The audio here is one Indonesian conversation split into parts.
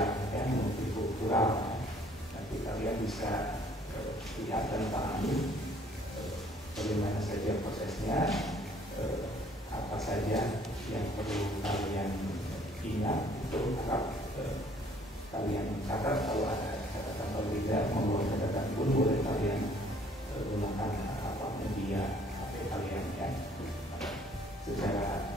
multikultural, ya, multikultural. Nanti kalian bisa lihat dan pahami bagaimana saja prosesnya, apa saja yang perlu kalian ingat. Itu harap kalian catat. Kalau ada catatan, kalau tidak membawa catatan pun boleh kalian gunakan media HP kalian, ya. Secara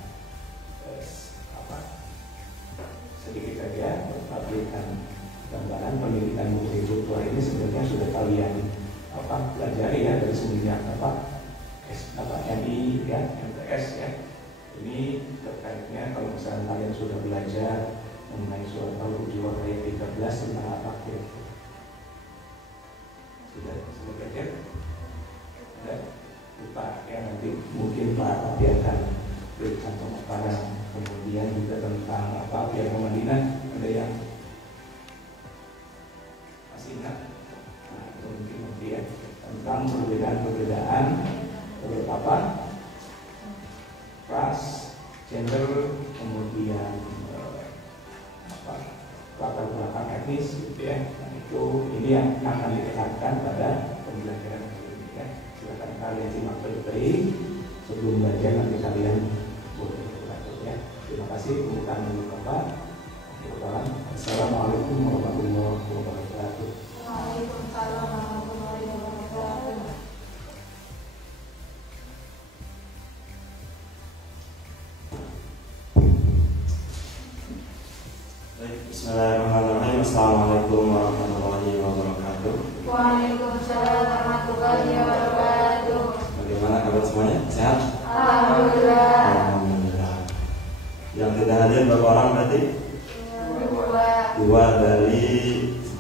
sedikit saja memberikan gambaran pendidikan multikultural ini sebenarnya sudah kalian pelajari, ya, dari semenjak MI, ya, MTS, ya. Ini terkaitnya kalau misalnya kalian sudah belajar mengenai surat Al-Hujurat ayat 13 tentang apa, ya? Sudah belajar? Ada? Lupa, ya, nanti mungkin Pak Abdi akan berikan pemaparan. Kemudian juga tentang biar Madinah, ada yang masih ingat? Nah, itu mungkin nanti, ya, tentang perbedaan-perbedaan ras, gender, kemudian latar belakang etnis, gitu, ya. Nah, itu ini yang akan ditekankan pada pembelajaran kali ini, ya. Silakan kalian simak baik-baik sebelum belajar, nanti kalian boleh belajar, ya. Terima kasih. Bukan dulu Bapak. Assalamualaikum warahmatullahi wabarakatuh. Waalaikumsalam warahmatullahi wabarakatuh. Bismillahirrahmanirrahim. Assalamualaikum warahmatullahi wabarakatuh. Waalaikumsalam warahmatullahi wabarakatuh. Bagaimana kabar semuanya? Sehat? Alhamdulillah. Alhamdulillah. Yang tidak hadir berapa orang berarti? Dua dari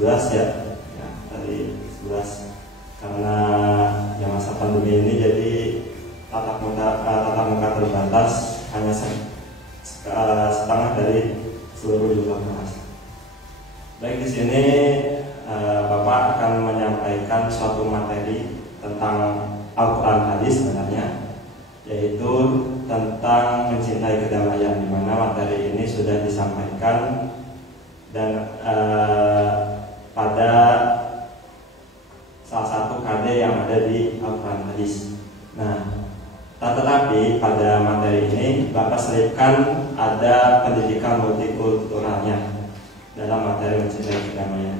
11, ya. Ya, dari 11. Karena yang masa pandemi ini jadi tatap muka terbatas, hanya setengah dari seluruh jumlah kelas. Baik, di sini Bapak akan menyampaikan suatu materi tentang Al-Quran hadis sebenarnya, yaitu tentang mencintai kedamaian, di mana materi ini sudah disampaikan dan pada salah satu KD yang ada di Al-Quran hadis. Nah, tetapi pada materi ini Bapak selipkan ada pendidikan multikulturalnya dalam materi mencintai kedamaian.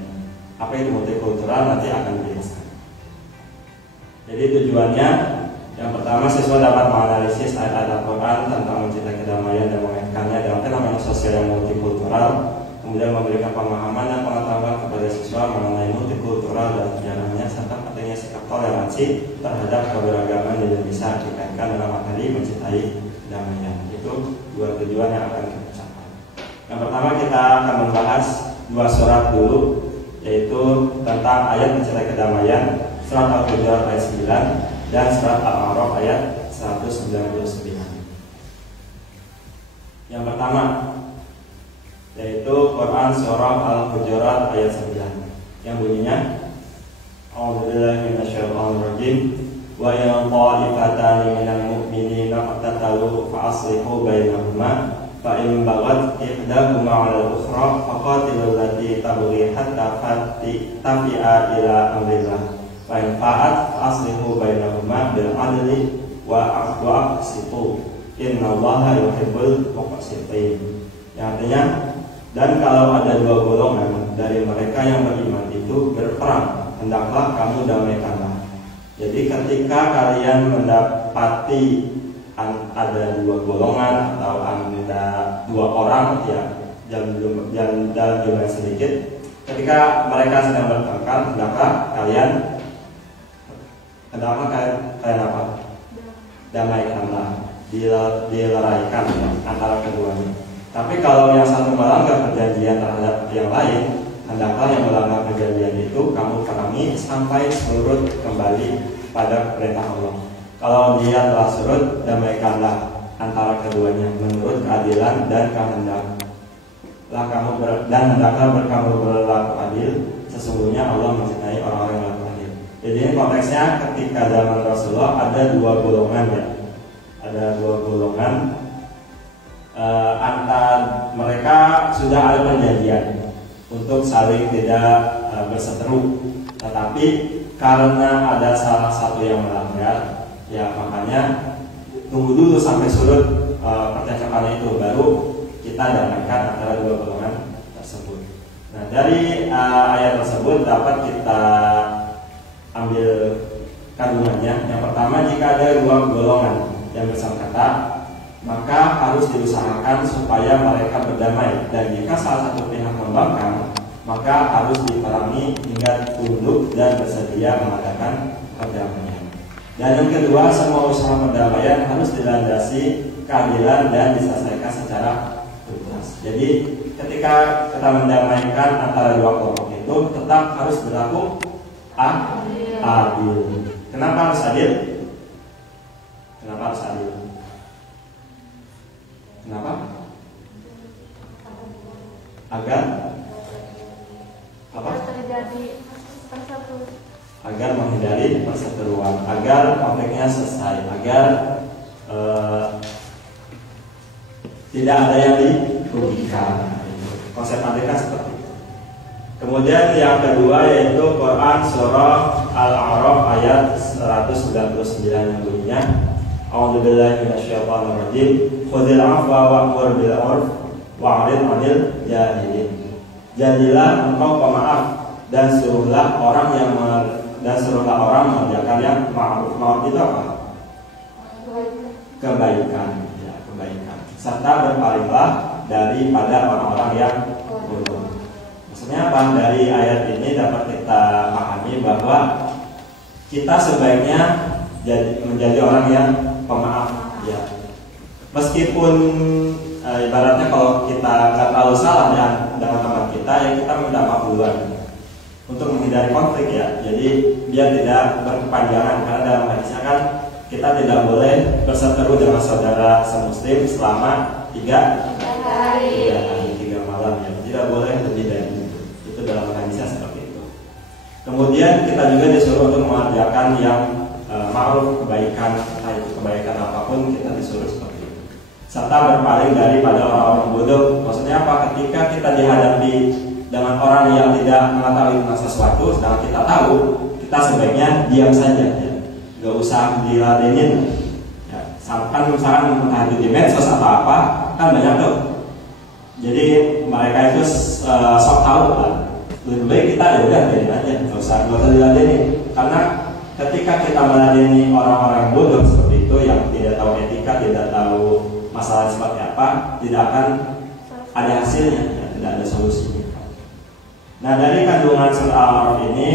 Apa itu multikultural nanti akan dijelaskan. Jadi tujuannya, yang pertama, siswa dapat menganalisis ayat-ayat Al-Quran tentang mencintai kedamaian dan mengaitkannya dengan fenomena sosial yang multikultural, kemudian memberikan pemahaman dan pengetahuan kepada siswa mengenai multikultural dan sejarahnya, serta pentingnya sikap toleransi terhadap keberagaman yang bisa dikaitkan dengan materi mencintai kedamaian. Itu dua tujuan yang akan kita capai. Yang pertama, kita akan membahas dua surat dulu, yaitu tentang ayat mencintai kedamaian, surat Al-Hujurat ayat 9 dan surat Al-A'raf ayat 199. Yang pertama, yaitu Quran surah Al-Hujurat ayat 9 yang bunyinya, A'udzubillahi minasyaitonirrajim, wa in ta'ifatani minal mu'minina qatatalu fa aslihu bainahuma fa in baghat ihdahuma 'ala al-ukhra faqatilul lati tabghi hatta tafi'a ila amrillah fa in fa'at fa aslihu bainahuma bil 'adli wa aqsitu innallaha yuhibbul muqsitin. Yang artinya, dan kalau ada dua golongan dari mereka yang beriman itu berperang, hendaklah kamu damaikanlah. Jadi ketika kalian mendapati ada dua golongan atau ada dua orang, ya, dalam jumlah sedikit, ketika mereka sedang bertengkar, hendaklah kalian apa? Damaikanlah, dileraikan, ya, antara keduanya. Tapi kalau yang satu melanggar perjanjian terhadap yang lain, hendaklah yang melanggar perjanjian itu kamu perangi sampai surut kembali pada perintah Allah. Kalau dia telah surut, damaikanlah antara keduanya menurut keadilan dan kehendak. Dan hendaklah kamu berlaku adil. Sesungguhnya Allah mencintai orang-orang yang berlaku adil. Jadi ini konteksnya ketika zaman Rasulullah ada dua golongan, ya. Ada dua golongan. Antara mereka sudah ada perjanjian untuk saling tidak berseteru. Tetapi karena ada salah satu yang melanggar, ya makanya tunggu dulu sampai surut percakapan itu, baru kita damaikan antara dua golongan tersebut. Nah, dari ayat tersebut dapat kita ambil kandungannya. Yang pertama, jika ada dua golongan yang bersangkutan, maka harus diusahakan supaya mereka berdamai. Dan jika salah satu pihak membangkang, maka harus diperangi hingga tunduk dan bersedia mengadakan perdamaian. Dan yang kedua, semua usaha perdamaian harus dilandasi keadilan dan diselesaikan secara tuntas. Jadi ketika kita mendamaikan antara dua kelompok itu tetap harus berlaku adil. Kenapa harus adil? Kenapa harus adil? Kenapa? Agar apa? Agar menghindari perseteruan, agar konfliknya selesai, agar tidak ada yang dirugikan. Konsep adil kan seperti itu. Kemudian yang kedua yaitu Quran surah Al-A'raf ayat 199 yang bunyinya, A'udzubillahi minasyaitonir rajim, khudhil 'afwa wa'mur bil 'urf wa'rid 'anil jahilin. Jadilah engkau pemaaf dan suruhlah orang mengerjakan yang ma'ruf. Ma'ruf itu apa? Kebaikan, ya, kebaikan. Serta berpalinglah daripada orang-orang yang bodoh. Maksudnya apa? Dari ayat ini dapat kita pahami bahwa kita sebaiknya menjadi orang yang pemaaf, ya. Meskipun ibaratnya kalau kita nggak terlalu salah dengan teman kita, ya kita minta maaf duluan untuk menghindari konflik, ya. Jadi biar tidak berkepanjangan, karena dalam hadisnya kan kita tidak boleh berseteru dengan saudara semuslim selama 3 hari, 3 malam, ya. Tidak boleh lebih dari itu. Itu dalam hadisnya seperti itu. Kemudian kita juga disuruh untuk mengerjakan yang ma'ruf, kebaikan, entah itu kebaikan apapun, kita disuruh seperti itu. Serta berpaling daripada orang-orang bodoh. Maksudnya apa? Ketika kita dihadapi dengan orang yang tidak mengetahui tentang sesuatu, sedangkan kita tahu, kita sebaiknya diam saja, ya. Gak usah diladenin, ya. Kan misalkan menghadapi di medsos atau apa, kan banyak tuh. Jadi mereka itu sok tahu kan. Lebih baik kita ya udah biarin aja, gak usah diladenin. Karena ketika kita meladeni orang-orang bodoh seperti itu yang tidak tahu etika, tidak tahu masalah seperti apa, tidak akan ada hasilnya, ya, tidak ada solusinya. Nah, dari kandungan surah Al-A'raf ini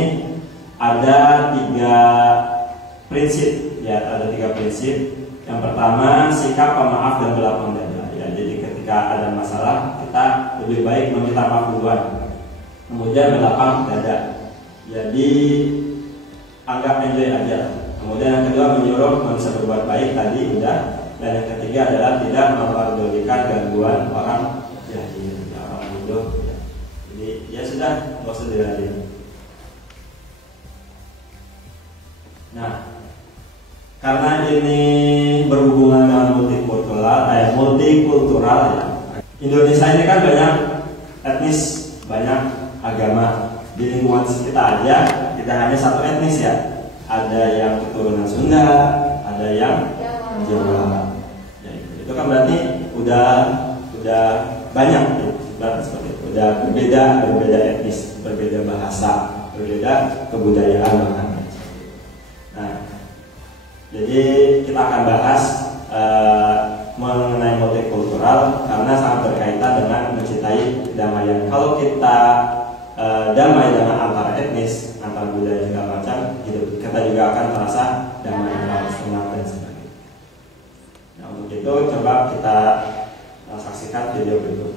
ada 3 prinsip, ya, ada 3 prinsip. Yang pertama, sikap pemaaf dan berlapang dada, ya. Jadi ketika ada masalah, kita lebih baik meminta maaf duluan, kemudian berlapang dada. Jadi anggap enjoy aja. Kemudian yang kedua, menyuruh manusia berbuat baik, tadi udah. Dan yang ketiga adalah tidak memperdulikan gangguan orang jahil, ya, orang bodoh, ya. Jadi ya sudah, nggak usah diladenin. Nah, karena ini berhubungan dengan multikultural, ya. Indonesia ini kan banyak etnis, banyak agama. Di lingkungan kita aja tidak hanya satu etnis, ya. Ada yang keturunan Sunda, ada yang Jawa. Ya, itu kan berarti udah banyak, ya. Berarti seperti itu. Udah berbeda etnis, berbeda bahasa, berbeda kebudayaan bahkan. Nah, jadi kita akan bahas mengenai multikultural karena sangat berkaitan dengan mencintai kedamaian. Kalau kita damai dengan antar etnis, antar budaya segala macam, gitu, kita juga akan merasa damai, tenang dan sebagainya. Nah, untuk itu coba kita saksikan video berikut.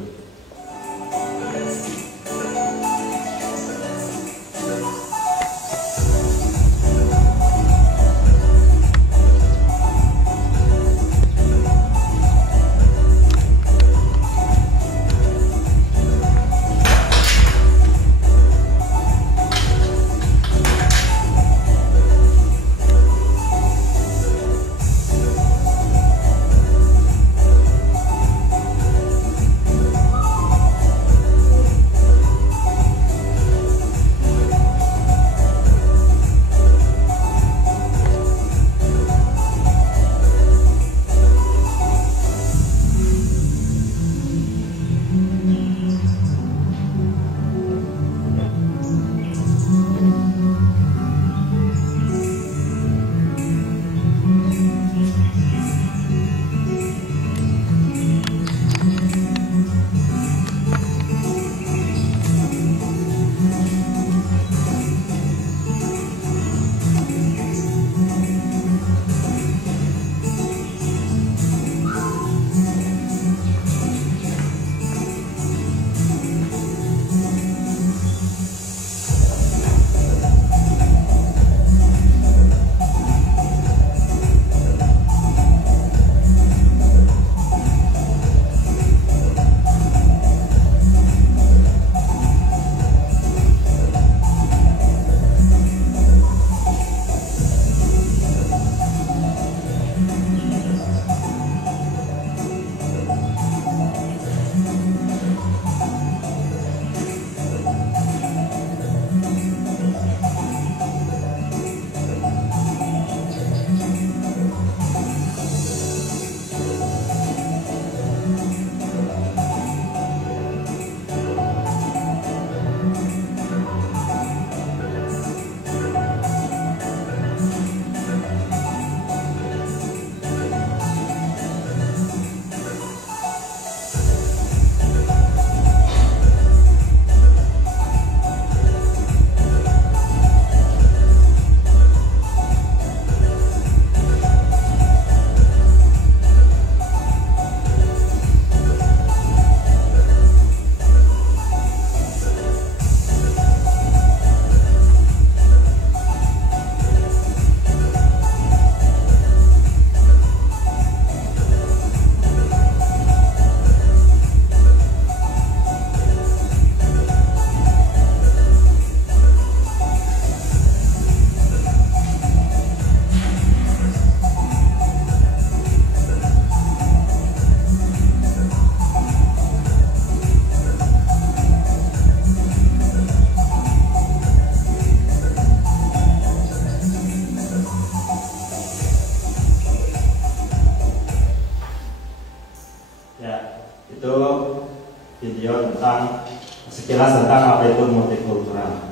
tentang apa itu multikultural.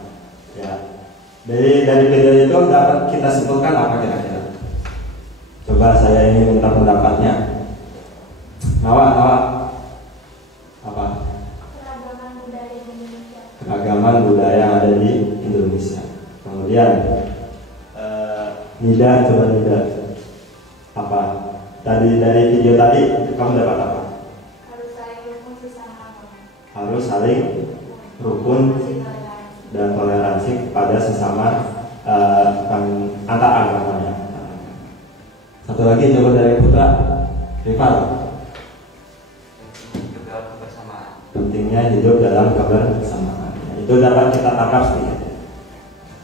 Ya, dari video itu dapat kita simpulkan apa kira-kira? Coba saya ingin minta pendapatnya. Nawa, apa? Keragaman budaya Indonesia. Keragaman budaya yang ada di Indonesia. Kemudian Nida, coba Nida, apa? Dari video tadi kamu dapat apa? Harus saling rukun sesama. Harus saling rukun dan toleransi kepada sesama antar agamanya. Satu lagi coba dari Putra, Rival. Pentingnya hidup dalam kebersamaan. Itu dapat kita tangkap sedikit.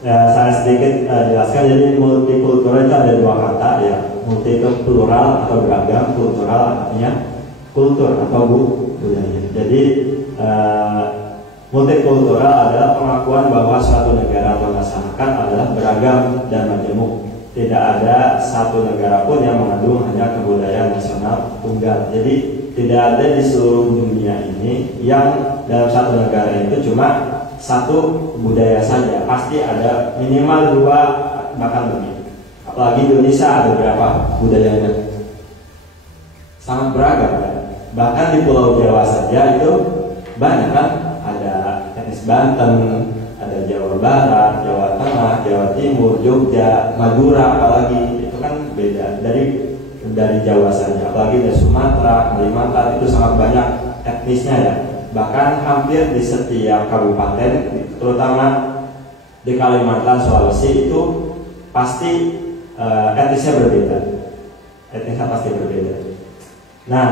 Ya, saya sedikit jelaskan. Jadi multikultural itu ada dua kata ya. Multi itu plural atau beragam, kultural artinya kultur atau budaya. Jadi multikultural adalah pengakuan bahwa suatu negara atau masyarakat adalah beragam dan majemuk. Tidak ada satu negara pun yang mengandung hanya kebudayaan nasional tunggal. Jadi tidak ada di seluruh dunia ini yang dalam satu negara itu cuma satu budaya saja. Pasti ada minimal dua bahkan lebih. Apalagi Indonesia ada berapa budayanya? Sangat beragam kan? Bahkan di Pulau Jawa saja itu banyak kan? Ada etnis Banten, ada Jawa Barat, Jawa Tengah, Jawa Timur, Jogja, Madura, apalagi itu kan beda dari Jawa saja. Apalagi dari Sumatera, Kalimantan itu sangat banyak etnisnya ya. Bahkan hampir di setiap kabupaten, terutama di Kalimantan, Sulawesi itu pasti etnisnya berbeda. Etnisnya pasti berbeda. Nah,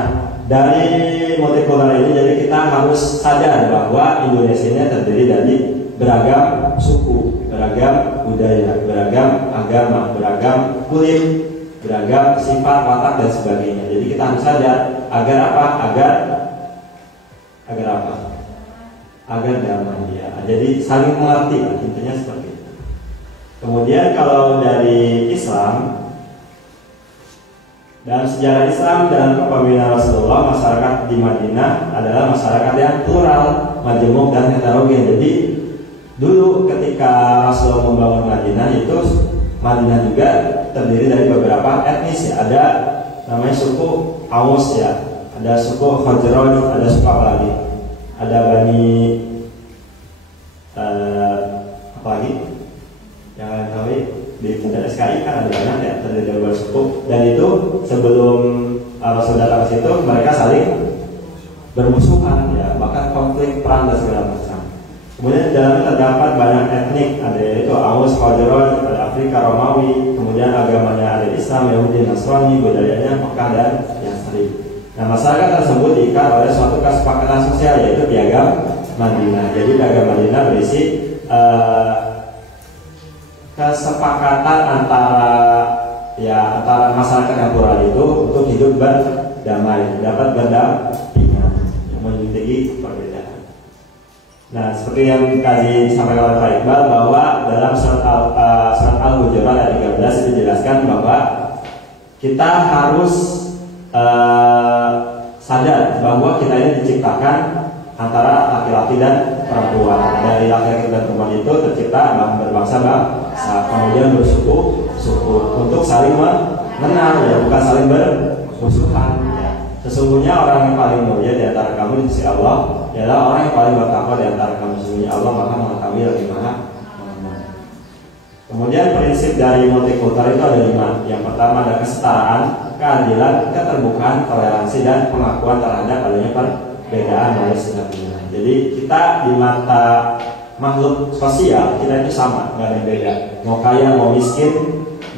dari multikultural ini jadi kita harus sadar bahwa Indonesia ini terdiri dari beragam suku, beragam budaya, beragam agama, beragam kulit, beragam sifat, watak dan sebagainya. Jadi kita harus sadar agar apa? Agar apa? Agar damai ya. Jadi saling mengerti, intinya seperti itu. Kemudian kalau dari Islam, dalam sejarah Islam dan kepemimpinan Rasulullah, masyarakat di Madinah adalah masyarakat yang plural, majemuk dan heterogen. Jadi dulu ketika Rasulullah membangun Madinah itu Madinah juga terdiri dari beberapa etnis ya. Ada namanya suku Aus ya, ada suku Khazraj, ada suku apa lagi? Ada Bani apa lagi? Yang kalian tahu di tingkat SKI kan ada banyak ya, terdiri dari beberapa suku. Dan itu sebelum Rasul datang ke situ mereka saling bermusuhan ya, bahkan konflik perang dan segala macam. Kemudian di dalamnya terdapat banyak etnik, ada yaitu Aus, Khazraj, ada Afrika, Romawi, kemudian agamanya ada Islam, Yahudi, Nasrani, budayanya Mekah dan Yasrib. Nah, masyarakat tersebut diikat oleh suatu kesepakatan sosial yaitu Piagam Madinah. Jadi Piagam Madinah berisi kesepakatan antara masyarakat yang plural itu untuk hidup berdamai, dapat berdampingan, menyelidiki perbedaan. Nah, seperti yang tadi disampaikan oleh Pak Iqbal bahwa dalam surat Al-Hujurat ayat 13 itu dijelaskan bahwa kita harus sadar bahwa kita ini diciptakan antara laki-laki dan perempuan. Dari laki-laki dan perempuan itu tercipta berbangsa kemudian bersuku untuk saling mengenal ya, bukan saling bermusuhan ya. Sesungguhnya orang yang paling mulia di antara kamu di sisi Allah ialah orang yang paling bertakwa di antara kamu. Sesungguhnya Allah Maha mengetahui lagi Maha mengenal. Kemudian prinsip dari multikultural itu ada 5. Yang pertama ada kesetaraan, keadilan, keterbukaan, toleransi dan pengakuan terhadap adanya perbedaan melalui setiap dunia. Jadi kita di mata makhluk sosial kita itu sama, nggak ada yang beda. Mau kaya, mau miskin,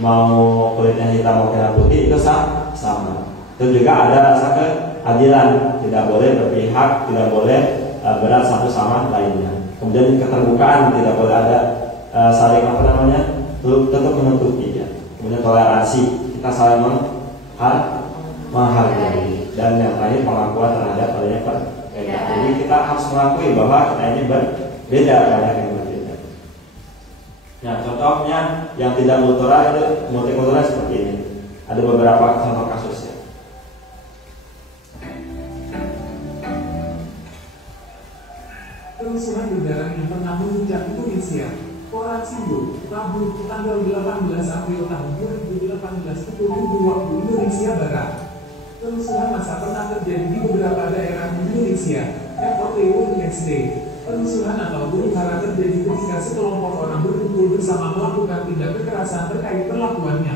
mau kulitnya hitam, mau kulit putih itu sama. Itu juga ada rasa keadilan, tidak boleh berpihak, tidak boleh berat satu sama lainnya. Kemudian keterbukaan, tidak boleh ada saling tutup menutupi ya. Kemudian toleransi, kita saling menghargai. Dan yang terakhir pengakuan terhadap adanya perbedaan. Jadi kita harus mengakui bahwa kita ini berbeda, banyak yang berbeda. Nah, contohnya yang tidak multikultural seperti ini. Ada beberapa contoh kasusnya. Kerusuhan di dalam perang yang pernah menguncang Indonesia. Koran Sindu, Rabu, tanggal 18 April tahun 2018 pukul 7 waktu Indonesia Barat. Kerusuhan massa pernah terjadi di beberapa daerah di Indonesia. FOTWSD. Kerusuhan atau huru-hara terjadi ketika sekelompok orang berkumpul bersama melakukan tindak kekerasan terkait perlakuannya.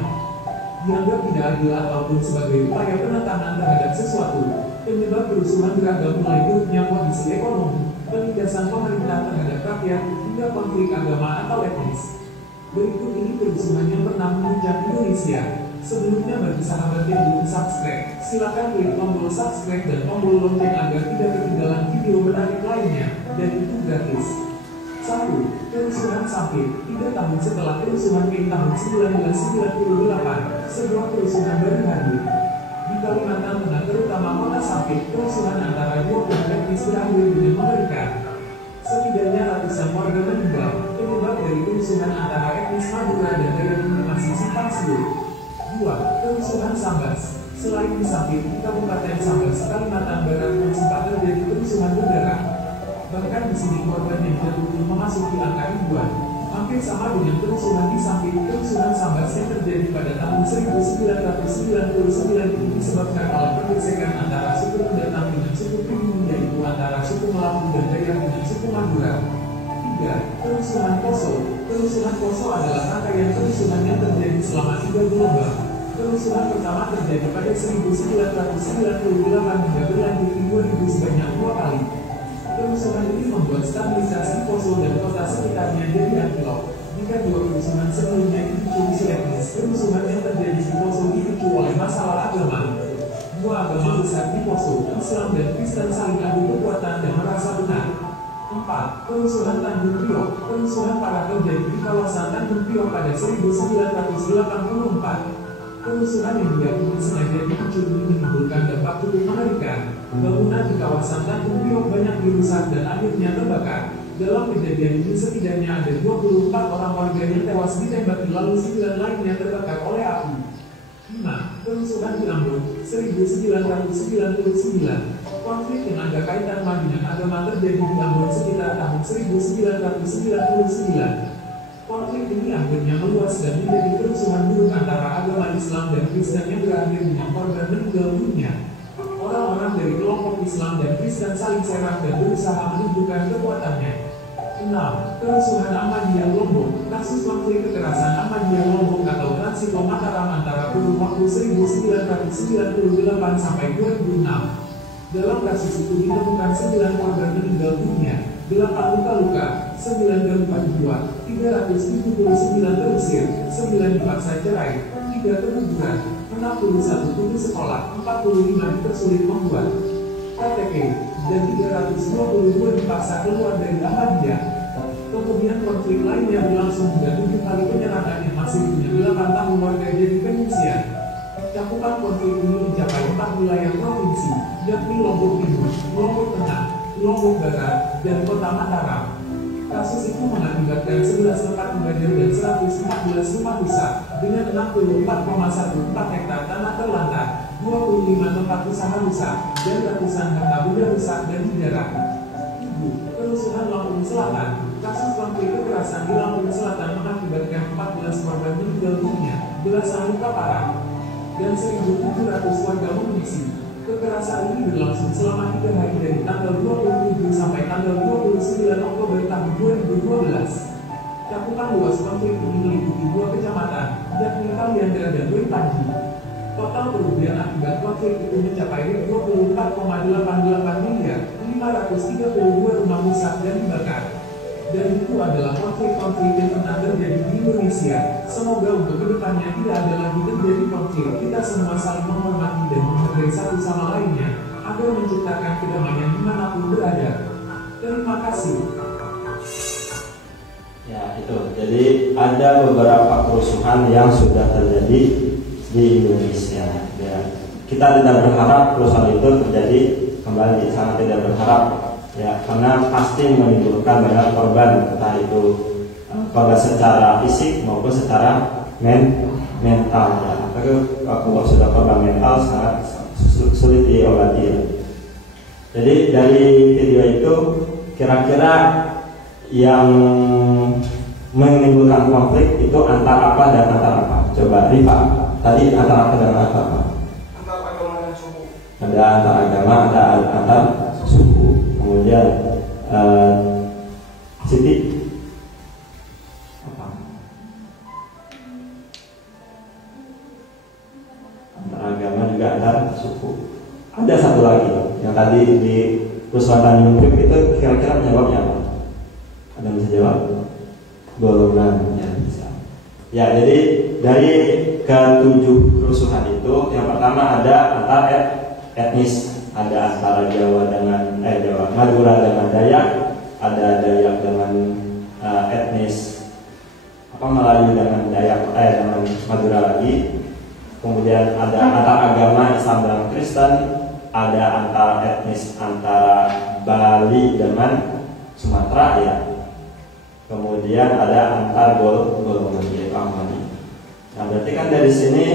Dianggap tidak adil ataupun sebagai upaya penentangan terhadap sesuatu. Penyebab kerusuhan beragam mulai buruknya kondisi ekonomi, penindasan pemerintah terhadap rakyat, hingga konflik agama atau etnis. Berikut ini kerusuhan yang pernah menguncang Indonesia. Sebelumnya bagi sahabat yang belum subscribe, silakan klik tombol subscribe dan tombol lonceng agar tidak ketinggalan video menarik lainnya, dan itu gratis. 1. Kerusuhan Sampit. 3 tahun setelah kerusuhan Mei tahun 1998, sebuah kerusuhan baru hadir. Di Kalimantan Tengah, terutama kota Sampit, kerusuhan antara dua kelompok etnis berakhir dengan mengerikan. Setidaknya ratusan warga meninggal. Penyebab dari kerusuhan antara etnis Madura dan Dayak ini masih simpang siur. 2. Kerusuhan Sambas. Selain di Sampit, di Kabupaten Sambas, Kalimantan Barat pun sempat terjadi kerusuhan berdarah. Bahkan di sini korban yang jatuh memasuki angka ribuan. Hampir sama dengan kerusuhan di Sampit, kerusuhan Sambas yang terjadi pada tahun 1999 ini disebabkan oleh pergesekan antara suku pendatang dengan suku pribumi, yaitu antara suku Melayu dan Dayak dengan suku Madura. 3. Kerusuhan Poso. Kerusuhan Poso adalah rangkaian kerusuhan yang terjadi selama 3 gelombang. Kerusuhan pertama terjadi pada 1998 hingga berlanjut di 2000 sebanyak 2 kali. Kerusuhan ini membuat stabilisasi Poso dan kota sekitarnya jadi anjlok. Jika 2 kerusuhan sebelumnya dipicu isu etnis, kerusuhan yang terjadi di Poso dipicu oleh masalah agama. 2 agama besar di Poso, Islam dan Kristen saling adu kekuatan dan merasa benar. 4. Kerusuhan Tanjung Priok. Kerusuhan parah terjadi di kawasan Tanjung Priok pada 1984. Kerusuhan yang diakini sengaja dipicu ini menimbulkan dampak cukup mengerikan. Bangunan di kawasan Tanjung Priok banyak dirusak dan akhirnya terbakar. Dalam kejadian ini setidaknya ada 24 orang warga yang tewas ditembaki, lalu 9 lainnya terbakar oleh api. 5. Kerusuhan di Ambon, 1999. Konflik yang ada kaitan dengan agama terjadi di Ambon sekitar tahun 1999. Konflik ini akhirnya meluas dan menjadi kerusuhan buruk antara agama Islam dan Kristen yang berakhir dengan korban meninggal dunia. Orang-orang dari kelompok Islam dan Kristen saling serang dan berusaha menunjukkan kekuatannya. 6. Kerusuhan Ahmadiyah Lombok. Kasus konflik kekerasan Ahmadiyah Lombok atau Transito Mataram antara kurun waktu 1998 sampai 2006. Dalam kasus itu ditemukan 9 korban meninggal dunia, 8 luka-luka, 9 gangguan jiwa, 379 terusir, 9 dipaksa cerai, 3 keguguran, 61 putus sekolah, 45 dipersulit membuat KTP, dan 322 dipaksa keluar dari Ahmadiyah. Kemudian konflik lainnya berlangsung hingga 7 kali penyerangan yang masih punya 8 tahun warga jadi pengungsian. Cakupan konflik ini mencapai 4 wilayah provinsi, yakni Lombok Timur, Lombok Tengah, Lombok Barat, dan Kota Mataram. Kasus itu mengakibatkan 11 tempat ibadah dan 114 rumah rusak, dengan 64,14 hektar tanah terlantar, 25 tempat usaha rusak, dan ratusan harta benda rusak dan dijarah. Kerusuhan Lampung Selatan. Kasus konflik kekerasan di Lampung Selatan mengakibatkan 14 korban meninggal dunia, belasan luka parah, dan 1.700 warga mengungsi. Kekerasan ini berlangsung selama 3 hari dari tanggal 27 sampai tanggal 29 Oktober tahun 2012. Cakupan luas konflik ini meliputi 2 kecamatan, yakni Kaliandra dan Wepanji. Total kerugian akibat konflik itu mencapai 24,88 miliar, 532 rumah rusak dan dibakar. Dan itu adalah konflik-konflik yang pernah terjadi di Indonesia. Semoga untuk kedepannya tidak ada lagi terjadi konflik. Kita semua saling menghormati dan menghargai satu sama lainnya, agar menciptakan kedamaian dimanapun berada. Terima kasih. Ya, itu. Jadi ada beberapa kerusuhan yang sudah terjadi di Indonesia. Ya, kita tidak berharap kerusuhan itu terjadi kembali, sangat tidak berharap. Ya, karena pasti menimbulkan banyak korban, entah itu korban secara fisik maupun secara mental. Ya. Tapi kalau sudah korban mental sangat sulit diobati. Jadi dari video itu kira-kira yang menimbulkan konflik itu antar apa dan antar apa? Coba Rifa, tadi antar apa dan antar apa? Antar agama dan suku. Ada antar agama, ada antar suku. Kemudian Siti apa? Antar agama juga antar suku. Ada satu lagi yang tadi di Ruslan Yungkrik itu kira-kira jawabnya apa? Ada yang bisa jawab? Golongan, ya bisa. Ya, jadi dari ketujuh kerusuhan itu, yang pertama ada antar etnis, ada antara Jawa dengan Jawa, Madura dengan Dayak, ada Dayak dengan etnis apa Melayu dengan Dayak, dengan Madura lagi. Kemudian ada antar agama Islam dan Kristen, ada antar etnis antara Bali dengan Sumatera ya. Kemudian ada antar golongan yaitu Ahmadi. Nah, berarti kan dari sini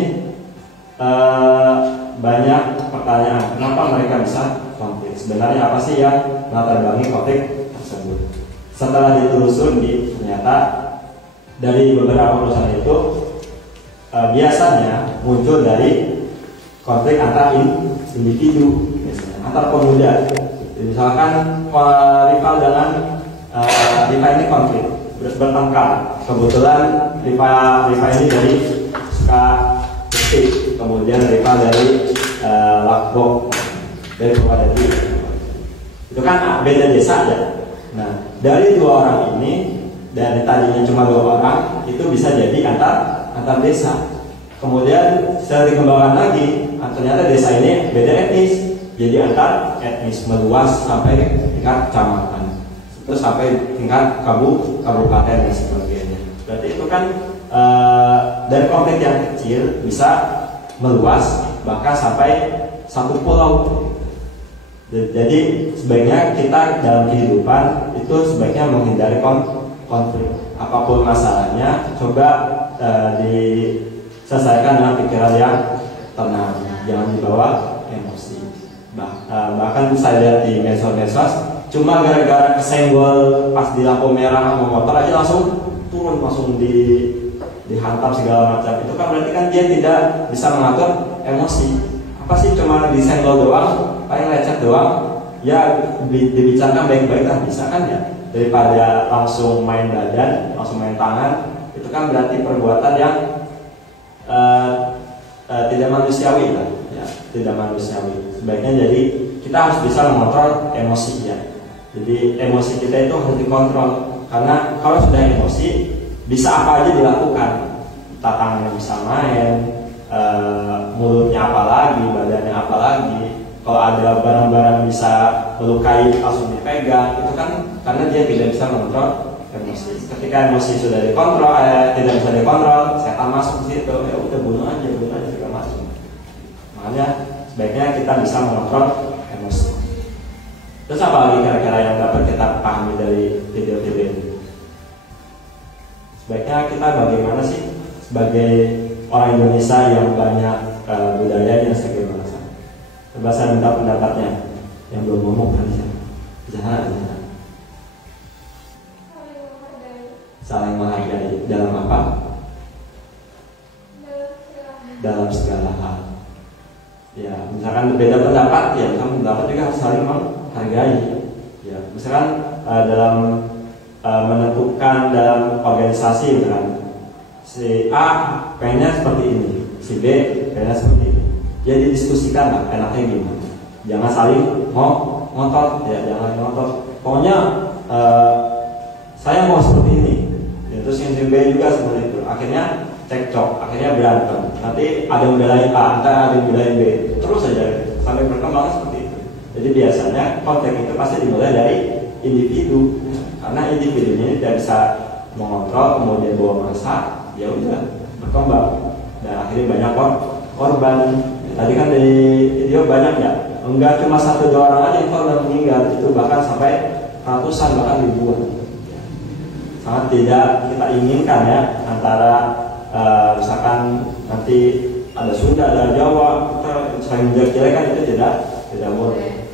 banyak pertanyaan, kenapa mereka bisa konflik? Sebenarnya apa sih yang melatar belakangi konflik tersebut? Setelah ditelusuri, ternyata dari beberapa urusan itu biasanya muncul dari konflik antar individu, biasanya antar pemuda. Misalkan rival dengan Rifa ini konflik, bertengkar. Kebetulan Rifa ini dari Sukabumi, kemudian Rifa dari Lakbok, dari Purwadadi. Itu kan beda desa ya. Nah, dari dua orang ini, dari tadinya cuma dua orang, itu bisa jadi antar desa. Kemudian setelah dikembangkan lagi, ternyata desa ini beda etnis, jadi antar etnis meluas sampai tingkat kecamatan. Terus sampai tingkat kabupaten dan sebagainya. Berarti itu kan dari konflik yang kecil bisa meluas bahkan sampai satu pulau. Jadi sebaiknya kita dalam kehidupan itu sebaiknya menghindari konflik. Apapun masalahnya, coba diselesaikan dengan pikiran yang tenang, jangan dibawa emosi. Bahkan saya lihat di medsos, cuma gara-gara kesenggol pas di lampu merah sama motor aja langsung turun, langsung dihantam segala macam. Itu kan berarti kan dia tidak bisa mengatur emosi. Apa sih cuma disenggol doang, paling lecet doang, ya dibicarakan baik-baik lah bisa kan ya. Daripada langsung main badan, langsung main tangan, itu kan berarti perbuatan yang tidak manusiawi lah, ya, tidak manusiawi. Sebaiknya jadi kita harus bisa mengontrol emosi ya. Jadi emosi kita itu harus dikontrol, karena kalau sudah emosi bisa apa aja dilakukan. Tangannya bisa main, mulutnya apa lagi, badannya apa lagi. Kalau ada barang-barang bisa melukai langsung dipegang, itu kan karena dia tidak bisa mengontrol emosi. Ketika emosi sudah dikontrol, tidak bisa dikontrol, setan masuk di situ, ya udah bunuh aja juga masuk. Makanya sebaiknya kita bisa mengontrol emosi. Terus apa lagi kira-kira yang dapat kita pahami dari video-video ini? Sebaiknya kita bagaimana sih sebagai orang Indonesia yang banyak budayanya sebagai bangsa? Coba saya minta pendapatnya yang belum ngomong kan ya. Zahra. Saling menghargai dalam apa? Dalam segala hal. Ya, misalkan berbeda pendapat, ya kamu pendapat juga harus saling menghargai. Ya, misalkan dalam menentukan dalam organisasi, kan si A pengennya seperti ini, si B pengennya seperti ini. Ya didiskusikan lah, enaknya gimana. Jangan saling ngotot, ya jangan ngotot. Pokoknya saya mau seperti ini. Ya, terus yang si B juga seperti itu. Akhirnya cekcok, akhirnya berantem. Nanti ada yang belain A, ada yang belain B, terus saja sampai berkembang seperti itu. Jadi biasanya konflik itu pasti dimulai dari individu, karena individunya ini tidak bisa mengontrol, kemudian bawa masa, ya udah berkembang dan akhirnya banyak korban. Tadi kan di video banyak ya, enggak cuma 1-2 orang aja yang korban meninggal, itu bahkan sampai ratusan bahkan ribuan. Sangat tidak kita inginkan ya antara misalkan nanti ada Sunda, ada Jawa, kita sering menjelek-jelekan, itu tidak boleh.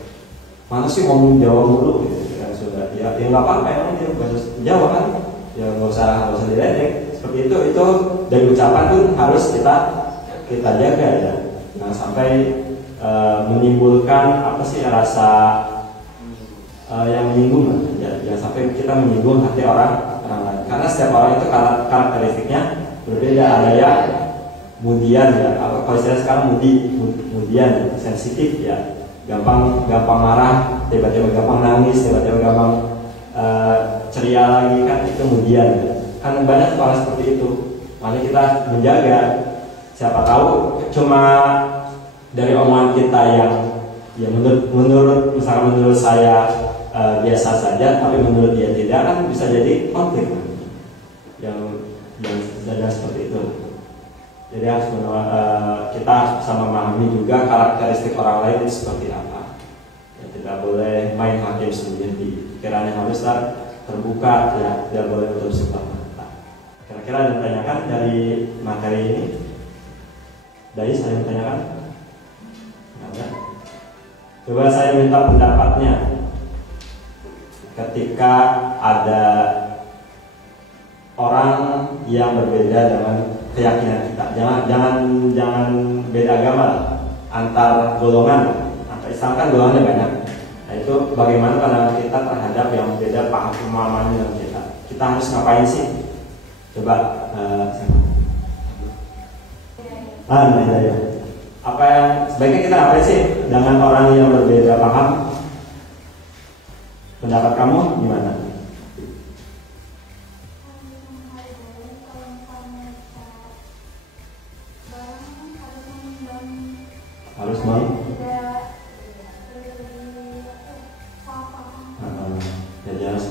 Mana sih ngomong Jawa mulu gitu kan Sunda? Ya nggak apa-apa, emang dia usah diledek. Seperti itu dari ucapan pun harus kita jaga ya. Jangan sampai menimbulkan rasa yang menyinggung ya. Jangan sampai kita menyinggung hati orang lain. Karena setiap orang itu karakteristiknya berbeda. Ada yang kemudian ya, kalau saya sekarang kemudian sensitif ya, gampang marah, tiba-tiba gampang nangis, tiba-tiba gampang ceria lagi, kan itu kemudian ya. Kan banyak orang seperti itu. Makanya kita menjaga, siapa tahu cuma dari omongan kita yang ya menurut saya biasa saja, tapi menurut dia tidak, kan bisa jadi konflik yang seperti itu. Jadi kita harus bisa memahami juga karakteristik orang lain itu seperti apa. Ya, tidak boleh main hakim sendiri. Pikirannya harus terbuka, ya, tidak boleh menutup sebelah mata. Kira-kira ada yang ditanyakan dari materi ini? Dari saya yang tanyakan? Ada? Coba saya minta pendapatnya. Ketika ada orang yang berbeda dengan keyakinan kita, jangan beda agama, antar golongan, antar Islam kan golongannya banyak. Nah itu bagaimana pandangan kita terhadap yang beda paham pemahaman dengan kita? Kita harus ngapain sih? Coba ya. Apa yang sebaiknya kita ngapain sih dengan orang yang berbeda paham? Pendapat kamu gimana? Harus jadi harus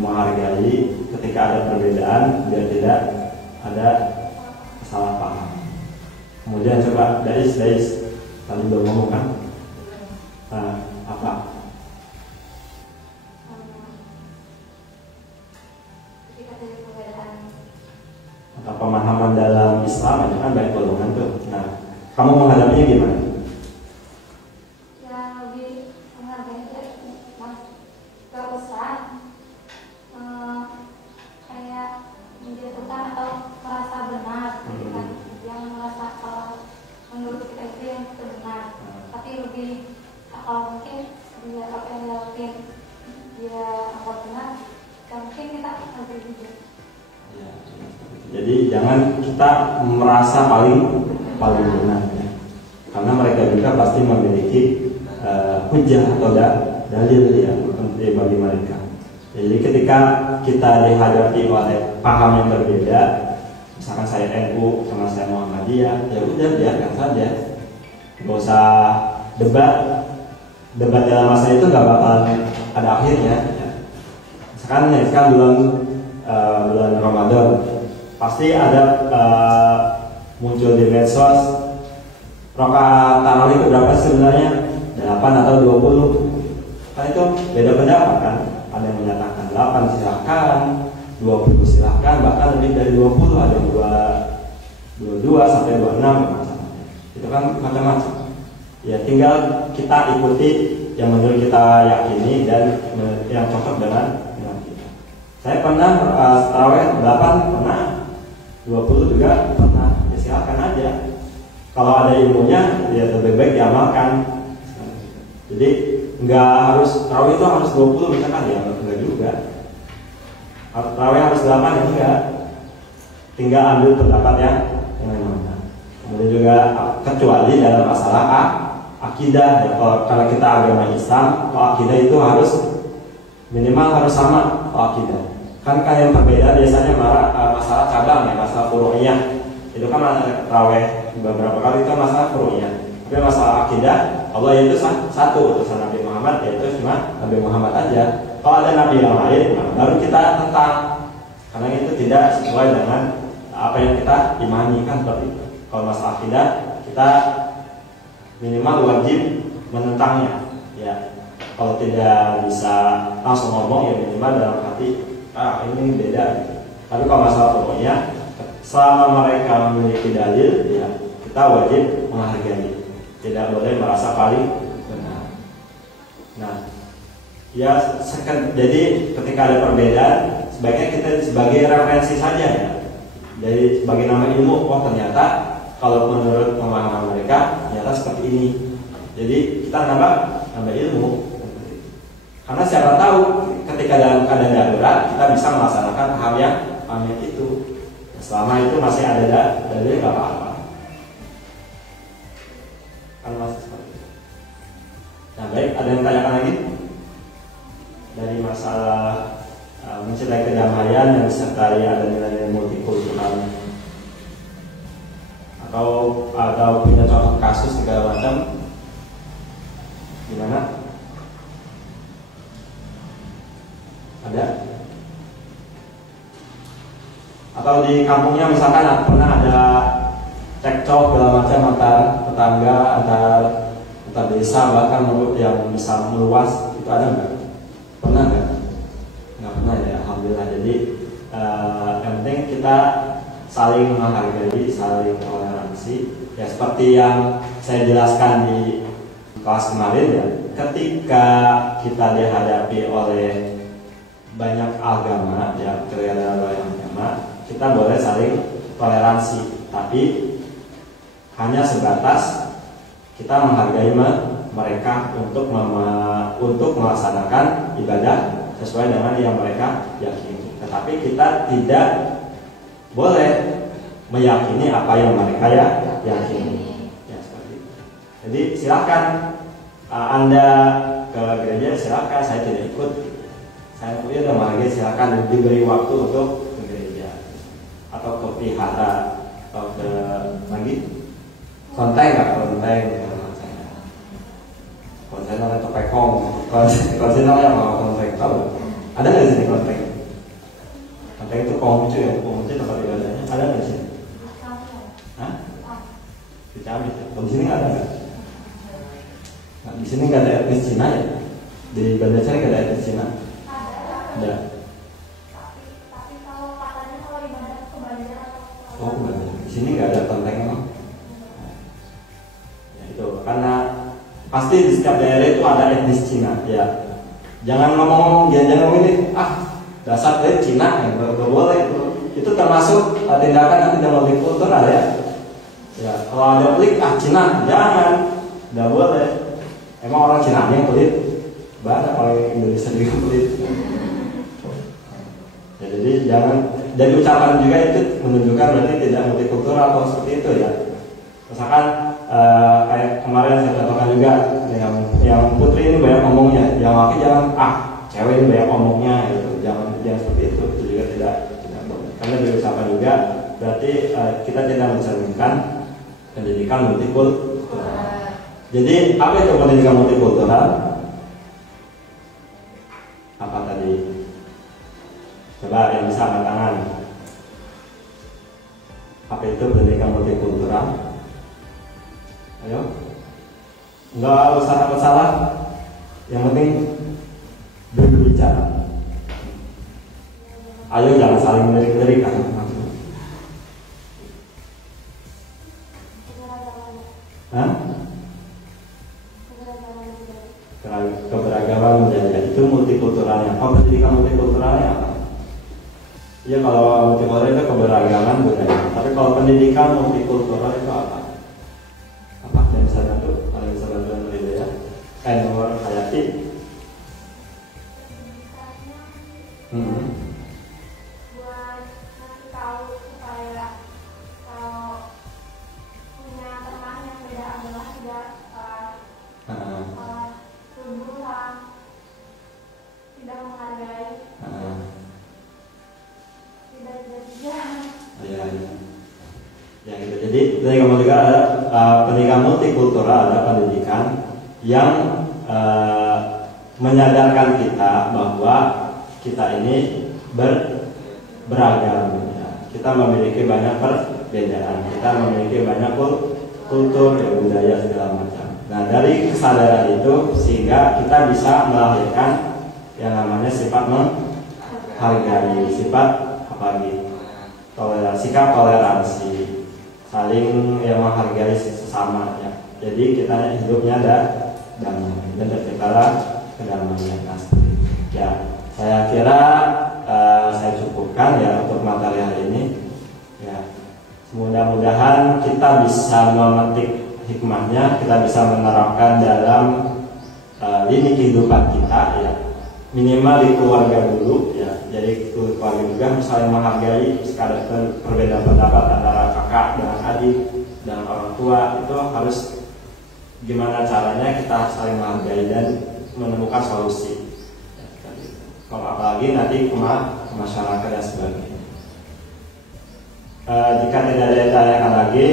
menghargai ketika ada perbedaan biar tidak ada kesalahpahaman. Kemudian coba Dais tadi belum ngomong kan? Apa? Atau pemahaman dalam Islam itu kan banyak golongan tuh. Nah, kamu menghadapinya gimana? Jadi jangan kita merasa paling benar ya. Karena mereka juga pasti memiliki hujah atau dalil ya bagi mereka. Jadi ketika kita dihadapi oleh paham yang berbeda, misalkan saya NU sama saya Muhammadiyah, ya udah biarkan saja, nggak usah debat dalam masa itu nggak bakal ada akhirnya. Ya. Sekarang bulan Ramadan pasti ada muncul di medsos rakaat tarawih itu berapa sebenarnya, 8 atau 20. Kan itu beda pendapat kan, ada yang menyatakan 8 silahkan, 20 silahkan, bahkan lebih dari 20, ada yang 22 sampai 26. Itu kan macam-macam. Ya tinggal kita ikuti yang menurut kita yakini dan yang cocok dengan kita. Saya pernah tarawih 8 pernah, 20 juga pernah, ya silakan aja. Kalau ada ilmunya, ya lebih baik diamalkan. Jadi nggak harus tarawih itu harus 20 misalkan, ya enggak juga. Tarawih harus 8 ya enggak. Tinggal ambil pendapat yang mana. Kemudian juga kecuali dalam masalah akidah, ya, kalau kita agama Islam, kalau akidah itu harus minimal harus sama akidah. Kan yang berbeda biasanya masalah cabang ya, masalah furu'iyah. Itu kan raweh beberapa kali itu masalah furu'iyah. Tapi masalah akidah, Allah itu satu, utusan Nabi Muhammad, yaitu cuma Nabi Muhammad aja. Kalau ada Nabi yang lain, baru kita tentang. Karena itu tidak sesuai dengan apa yang kita imani kan seperti itu. Kalau masalah akidah, kita minimal wajib menentangnya. Ya, kalau tidak bisa langsung ngomong, ya minimal dalam hati, ini beda. Tapi kalau masalah pokoknya, selama mereka memiliki dalil, ya kita wajib menghargai. Tidak boleh merasa paling benar. Nah, ya jadi ketika ada perbedaan, sebaiknya kita sebagai referensi saja ya. Jadi sebagai nama ilmu, oh ternyata kalau menurut pemahaman mereka ternyata seperti ini. Jadi kita nambah ilmu. Karena siapa tahu ketika dalam keadaan darurat kita bisa melaksanakan hal yang itu. Selama itu masih ada dalil nggak apa-apa. Kan masih seperti itu. Nah baik, ada yang tanyakan lagi dari masalah mencintai kedamaian yang disertai ada nilai multikultural, atau punya contoh kasus segala macam, gimana? Ada? Atau di kampungnya misalkan pernah ada cekcok segala macam antar tetangga, antar desa, bahkan yang bisa meluas, itu ada nggak? Pernah nggak? Nggak pernah ya, alhamdulillah. Jadi yang penting kita saling menghargai, saling toleransi. Ya seperti yang saya jelaskan di kelas kemarin ya, ketika kita dihadapi oleh banyak agama, ya banyak agama, kita boleh saling toleransi, tapi hanya sebatas kita menghargai mereka untuk melaksanakan ibadah sesuai dengan yang mereka yakini. Tetapi kita tidak boleh meyakini apa yang mereka yakini. Ya seperti itu. Jadi silakan Anda ke gereja, silakan, saya tidak ikut. Saya punya menghargai, silakan diberi waktu untuk ke gereja atau ke vihara atau ke lagi konten nggak konten atau pekong konten yang mau konten tahu ada nggak di sini konten itu kongcu ya, kongcu tempat ibadahnya ada nggak di sini? Hah? Di Camit ya? Di sini nggak ada nggak? Nah, di sini nggak ada etnis Cina ya? Di Banda Aceh nggak ada etnis Cina? Ada. Tapi kalau katanya kalau ibadah kebanyakan Oh kebanyakan. Di sini nggak ada konten emang? Ya itu karena pasti di setiap daerah itu ada etnis Cina ya. Jangan ngomong-ngomong, jangan ngomong ini dasar dari Cina ya, nggak boleh itu termasuk tindakan yang tidak multikultural ya. Ya kalau ada pelit Cina jangan, nggak boleh. Emang orang Cina yang pelit, banyak orang Indonesia juga pelit. Ya, jadi jangan, dan ucapan juga itu menunjukkan berarti tidak multikultural atau seperti itu ya. Misalkan kayak kemarin saya contohkan juga yang putri ini banyak ngomongnya, yang laki jangan cewek ini banyak ngomongnya gitu. Jangan seperti itu juga tidak boleh. Karena diusahakan juga berarti kita tidak mencerminkan pendidikan multikultural. Jadi apa itu pendidikan multikultural? Apa tadi? Coba yang bisa angkat tangan. Apa itu pendidikan multikultural? Ayo. Enggak usah takut salah. Yang penting berbicara. Ayo jangan saling melirik-lirik kan. Hah? Keberagaman budaya itu multikulturalnya. Apa pendidikan multikulturalnya apa? Ya kalau multikultural itu keberagaman budaya. Tapi kalau pendidikan multikultural itu apa? Apa yang bisa bantu? Kalau bisa bantuan dari dia? Nur Hayati. buat ngasih tahu supaya kalau punya teman yang beda agama tidak tuduhan, tidak menghargai, tidak Ya gitu. Jadi pendidikan multikultural ada pendidikan multikultural ada pendidikan yang menyadarkan kita bahwa kita ini beragam ya. Kita memiliki banyak perbedaan, kita memiliki banyak kultur ya, budaya segala macam. Nah dari kesadaran itu sehingga kita bisa melahirkan yang namanya sifat menghargai, sifat sikap toleransi, saling menghargai sesama ya. Jadi kita hidupnya ada damai dan terciptalah kedamaian. Ya saya kira saya cukup. cukupkan ya untuk materi hari ini. Ya, mudah-mudahan kita bisa memetik hikmahnya, kita bisa menerapkan dalam lini kehidupan kita ya. Minimal di keluarga dulu ya. Jadi keluarga juga saling menghargai, sekadar perbedaan pendapat antara kakak dengan adik dan orang tua itu harus gimana caranya kita saling menghargai dan menemukan solusi. Kalau apalagi nanti ke masyarakat dan sebagainya. Jika tidak ada yang ditanyakan lagi,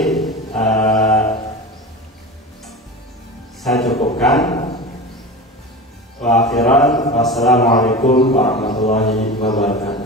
saya cukupkan. Wa akhiran, wassalamualaikum warahmatullahi wabarakatuh.